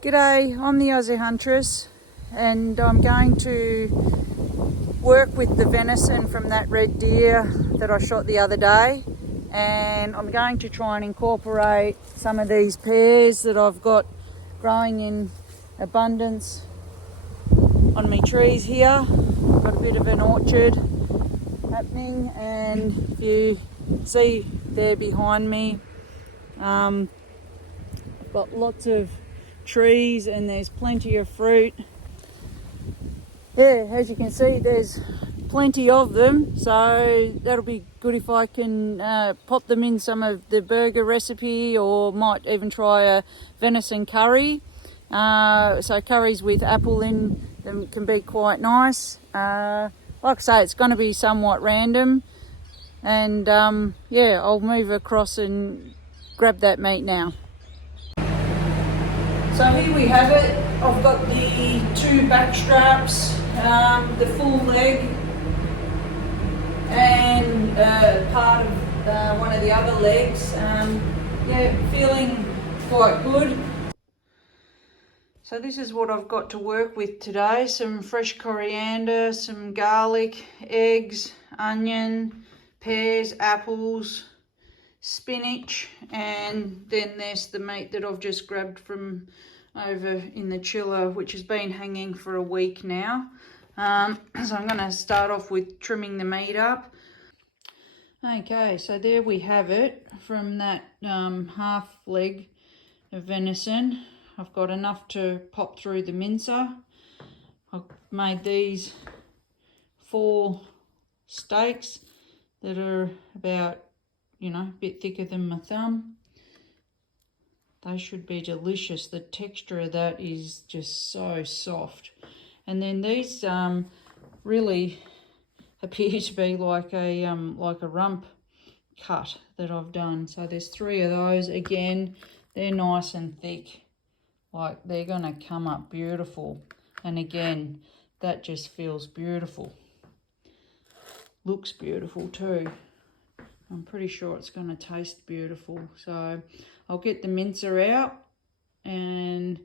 G'day, I'm the Aussie Huntress and I'm going to work with the venison from that red deer that I shot the other day, and I'm going to try and incorporate some of these pears that I've got growing in abundance on my trees here. I've got a bit of an orchard happening, and if you see there behind me, I've got lots of trees and there's plenty of fruit. Yeah, as you can see, there's plenty of them, so that'll be good if I can pop them in some of the burger recipe, or might even try a venison curry. So curries with apple in them can be quite nice. Like I say, it's going to be somewhat random, and yeah, I'll move across and grab that meat now. So here we have it. I've got the two back straps, the full leg, and part of one of the other legs. Yeah, feeling quite good. So this is what I've got to work with today. Some fresh coriander, some garlic, eggs, onion, pears, apples, spinach, and then there's the meat that I've just grabbed from over in the chiller, which has been hanging for a week now. So I'm going to start off with trimming the meat up. Okay, so there we have it from that half leg of venison. I've got enough to pop through the mincer. I've made these 4 steaks that are about, you know, a bit thicker than my thumb. They should be delicious. The texture of that is just so soft. And then these really appear to be like a rump cut that I've done. So there's 3 of those. Again, they're nice and thick. Like, they're gonna come up beautiful. And again, that just feels beautiful. Looks beautiful too. I'm pretty sure it's going to taste beautiful. So I'll get the mincer out and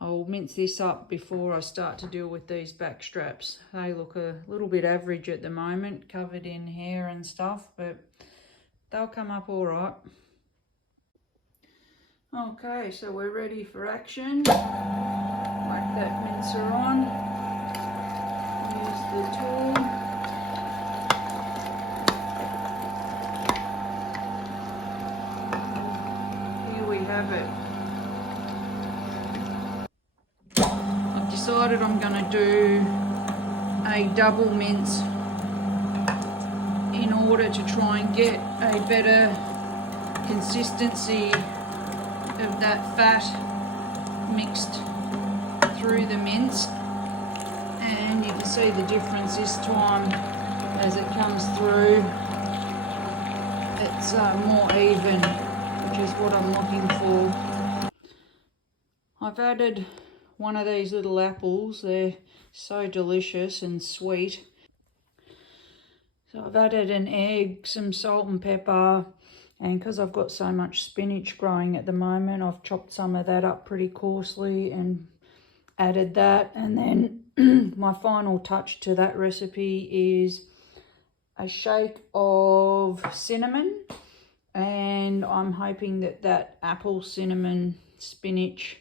I'll mince this up before I start to deal with these back straps. They look a little bit average at the moment, covered in hair and stuff, but they'll come up all right. Okay, so we're ready for action. Whack that mincer on. Use the tool. Have it. I've decided I'm going to do a double mince in order to try and get a better consistency of that fat mixed through the mince, and you can see the difference this time as it comes through. It's more even, which is what I'm looking for. I've added one of these little apples. They're so delicious and sweet. So I've added an egg, some salt and pepper, and because I've got so much spinach growing at the moment, I've chopped some of that up pretty coarsely and added that. And then my final touch to that recipe is a shake of cinnamon. And I'm hoping that that apple, cinnamon, spinach,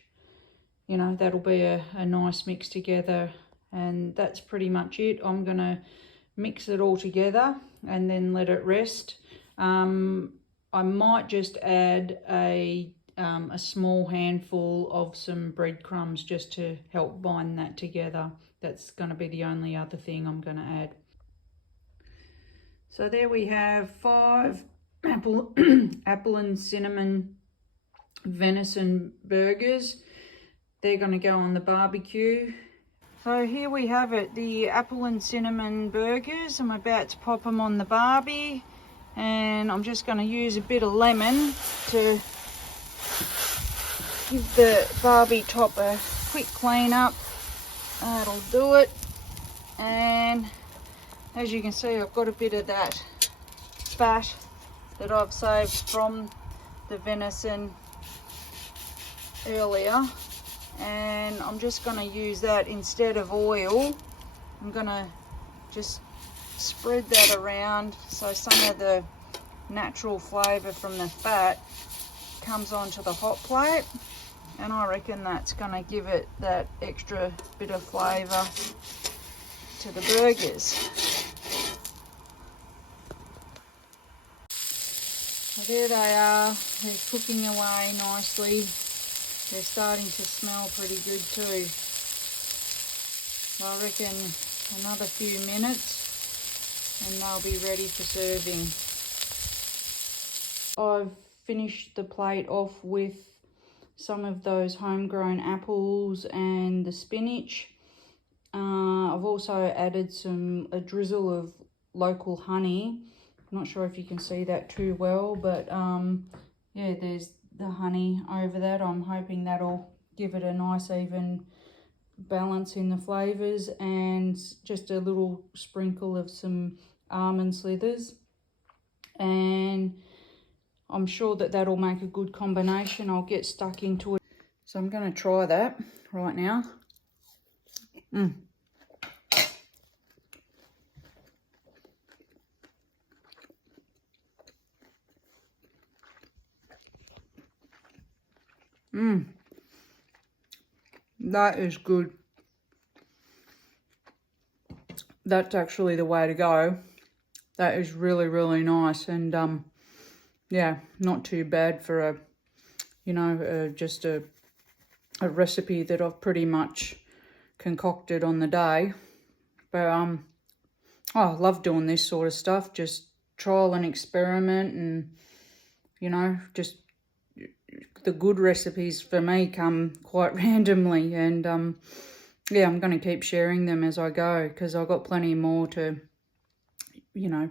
you know, that'll be a nice mix together. And that's pretty much it. I'm going to mix it all together and then let it rest. I might just add a small handful of some breadcrumbs just to help bind that together. That's going to be the only other thing I'm going to add. So there we have 5 apple and cinnamon venison burgers. They're going to go on the barbecue. So here we have it, the apple and cinnamon burgers. I'm about to pop them on the barbie, and I'm just going to use a bit of lemon to give the barbie top a quick clean up. That'll do it. And as you can see, I've got a bit of that fat that I've saved from the venison earlier. and I'm just going to use that instead of oil. I'm going to just spread that around so some of the natural flavour from the fat comes onto the hot plate, and I reckon that's going to give it that extra bit of flavour to the burgers. So there they are, they're cooking away nicely. They're starting to smell pretty good too. So I reckon another few minutes and they'll be ready for serving. I've finished the plate off with some of those homegrown apples and the spinach. I've also added a drizzle of local honey. I'm not sure if you can see that too well, but yeah, there's the honey over that. I'm hoping that'll give it a nice even balance in the flavours, and just a little sprinkle of some almond slithers, and I'm sure that that'll make a good combination. I'll get stuck into it. So I'm going to try that right now. That is good. That's actually the way to go. That is really, really nice, and yeah, not too bad for a, you know, just a recipe that I've pretty much concocted on the day. But oh, I love doing this sort of stuff, just trial and experiment, and you know, just the good recipes for me come quite randomly, and yeah, I'm going to keep sharing them as I go, because I've got plenty more to, you know,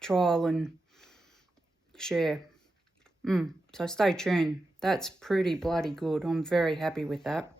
trial and share. So stay tuned. That's pretty bloody good. I'm very happy with that.